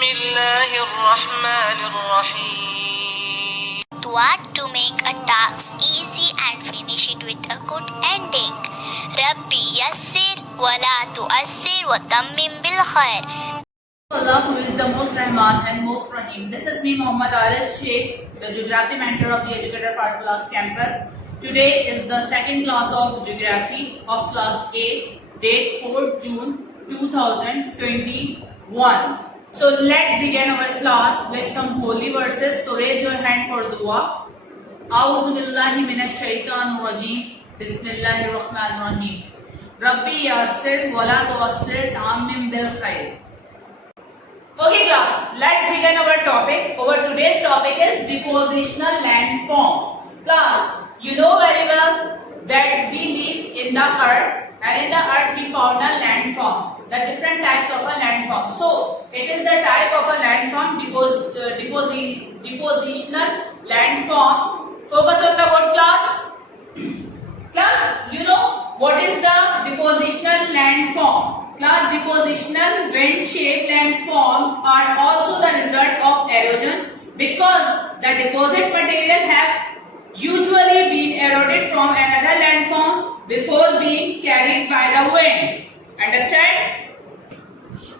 الله الرحمن الرحيم. What to make a task easy and finish it with a good ending. Rabbi yassir wa la tuassir wa tammim bil khair. Allah, who is the most Rahman and most Rahim. This is me, Muhammad Aris Sheikh, the geography mentor of the Educator First Class campus. Today is the second class of geography of class A, date 4th June 2021. So let's begin our class with some holy verses. So raise your hand for dua. A'udhu billahi minash shaitanir rajim. Bismillahir rahmanir rahim. Rabbi yassir wa la tuassir amin bil khair. Okay class, let's begin our topic. Our today's topic is depositional landform. Class, you know very well that we live in the earth, and in the earth we found a landform. The different types of a landform. So it is the type of a landform, depositional landform. Focus on the word class. Class, you know what is the depositional landform? Class, depositional wind-shaped landform are also the result of erosion because the deposit material have usually been eroded from another landform before being carried by the wind. Understand?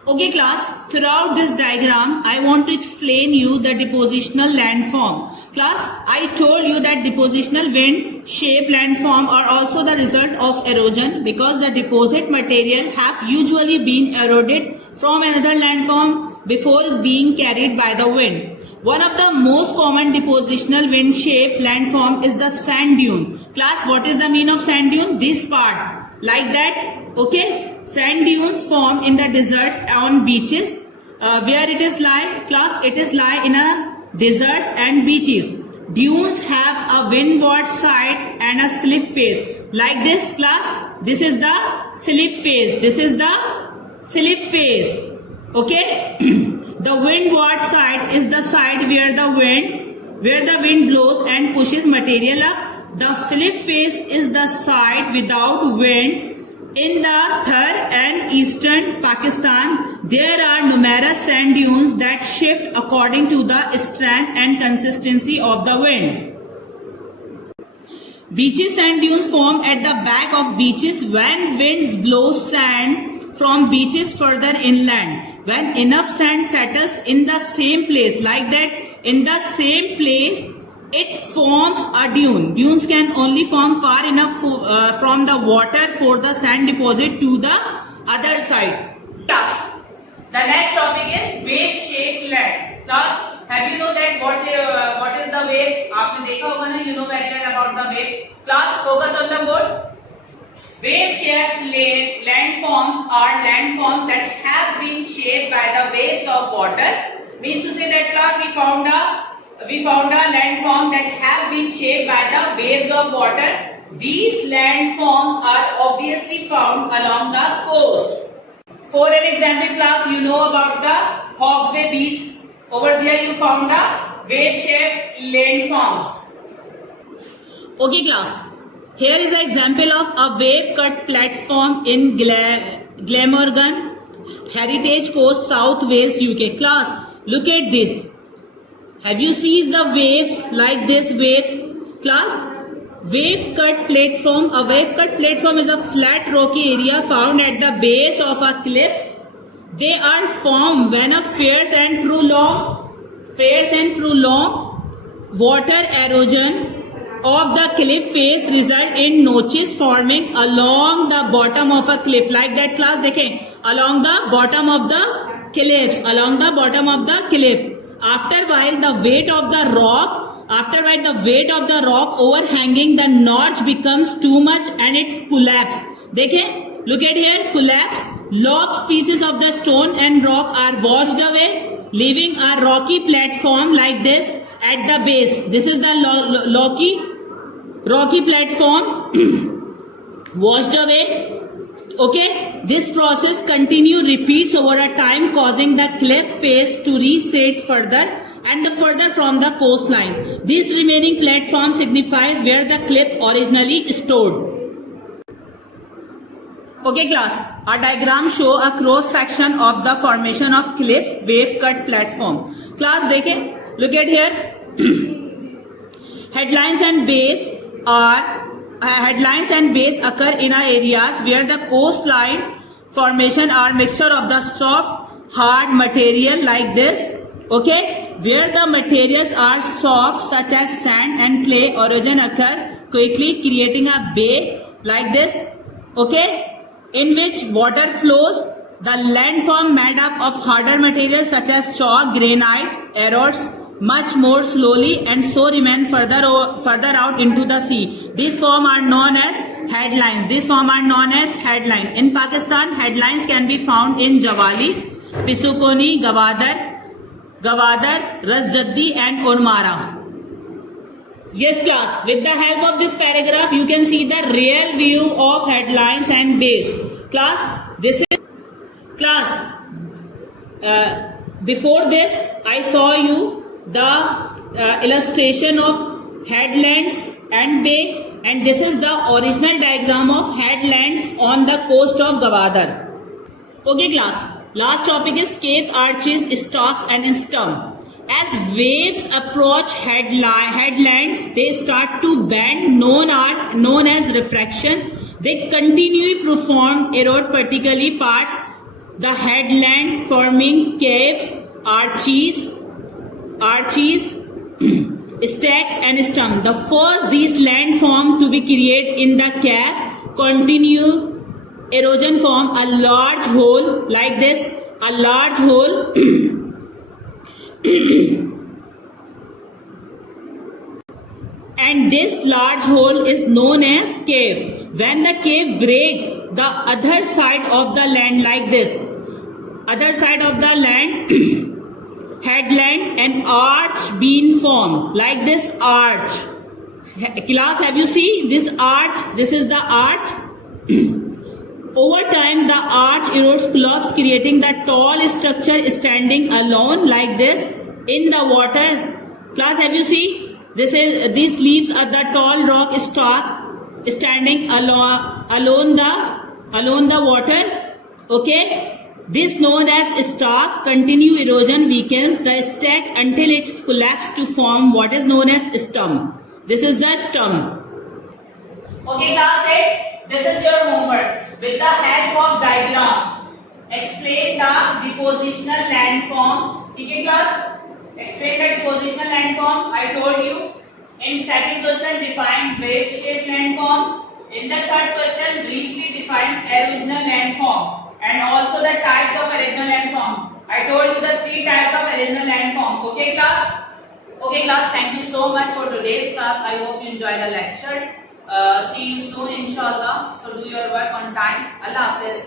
Okay class, throughout this diagram, I want to explain you the depositional landform. Class, I told you that depositional wind-shaped landform are also the result of erosion because the deposit material have usually been eroded from another landform before being carried by the wind. One of the most common depositional wind-shaped landform is the sand dune. Class, what is the meaning of sand dune? This part, like that, okay? Sand dunes form in the deserts on beaches. Where it is lie? Class, it is lie in a deserts and beaches. Dunes have a windward side and a slip face. Like this class, this is the slip face. This is the slip face. Okay? The windward side is the side where the wind blows and pushes material up. The slip face is the side without wind. In the Thar and eastern Pakistan, there are numerous sand dunes that shift according to the strength and consistency of the wind. Beaches sand dunes form at the back of beaches when winds blow sand from beaches further inland. When enough sand settles in the same place, like that, in the same place, it forms a dune. Dunes can only form far enough from the water for the sand deposit to the other side. Class, the next topic is wave-shaped land. Class, have you know that what is the wave? आपने देखा होगा ना? You know very well about the wave. Class, focus on the board. Wave-shaped landforms are landforms that have been shaped by the waves of water. Means to say that class, we found a landform that have been shaped by the waves of water. These landforms are obviously found along the coast. For an example class, you know about the Hawke's Bay beach. Over there you found the wave-shaped landforms. Okay class, here is an example of a wave-cut platform in Glamorgan Heritage Coast, South Wales, UK. Class, look at this. Have you seen the waves like this waves? Class, wave-cut platform. A wave-cut platform is a flat rocky area found at the base of a cliff. They are formed when a fierce and prolonged water erosion of the cliff face result in notches forming along the bottom of a cliff. Like that class, देखें, along the bottom of the cliff. After a while, the weight of the rock overhanging the notch becomes too much and it collapses. देखें, look at here, collapse. Logs, pieces of the stone and rock are washed away, leaving a rocky platform like this at the base. This is the rocky platform washed away. Okay, this process repeats over a time, causing the cliff face to recede further from the coastline. This remaining platform signifies where the cliff originally stood. Okay class, our diagram show a cross section of the formation of cliffs wave cut platform. Class देखें, look at here. Headlines and base occur in areas where the coastline formation are mixture of the soft hard material like this. Okay, where the materials are soft such as sand and clay, erosion occur quickly creating a bay like this. Okay, in which water flows. The landform made up of harder materials such as chalk, granite erodes much more slowly and so remain further out into the sea. These forms are known as headlines. In Pakistan, headlines can be found in Jawali, Pisukoni, Gwadar, Rasjaddi and Ormara. Yes class, with the help of this paragraph you can see the real view of headlines and base. Class, this is class. Before this I saw you the illustration of headlands and bay, and this is the original diagram of headlands on the coast of Gwadar. Okay class, last topic is caves, arches, stalks and stump. As waves approach headlands, they start to bend, known as refraction. They continually erode particularly parts the headland, forming caves, arches, stacks and stump. The first these landform to be created in the cave continue erosion form a large hole like this, a large hole and this large hole is known as cave. When the cave break, the other side of the land like this, other side of the land headland and arch being formed like this arch. Class, have you seen this arch? This is the arch. Over time the arch erodes, collapses, creating the tall structure standing alone like this in the water. Class, have you seen? These leaves are the tall rock stalk standing alone the water. Okay, this known as stalk. Continue erosion weakens the stack until it's collapsed to form what is known as stump. This is the stump. Okay class 8, this is your homework. With the help of diagram, explain the depositional landform. Okay class, explain the depositional landform. I told you. In second question, define wave shape landform. In the third question, briefly define erosional landform and also the types of erosional landform. I told you the 3 types of erosional landform. Okay class? Okay class, thank you so much for today's class. I hope you enjoy the lecture. See you soon inshallah. So do your work on time. Allah Hafiz.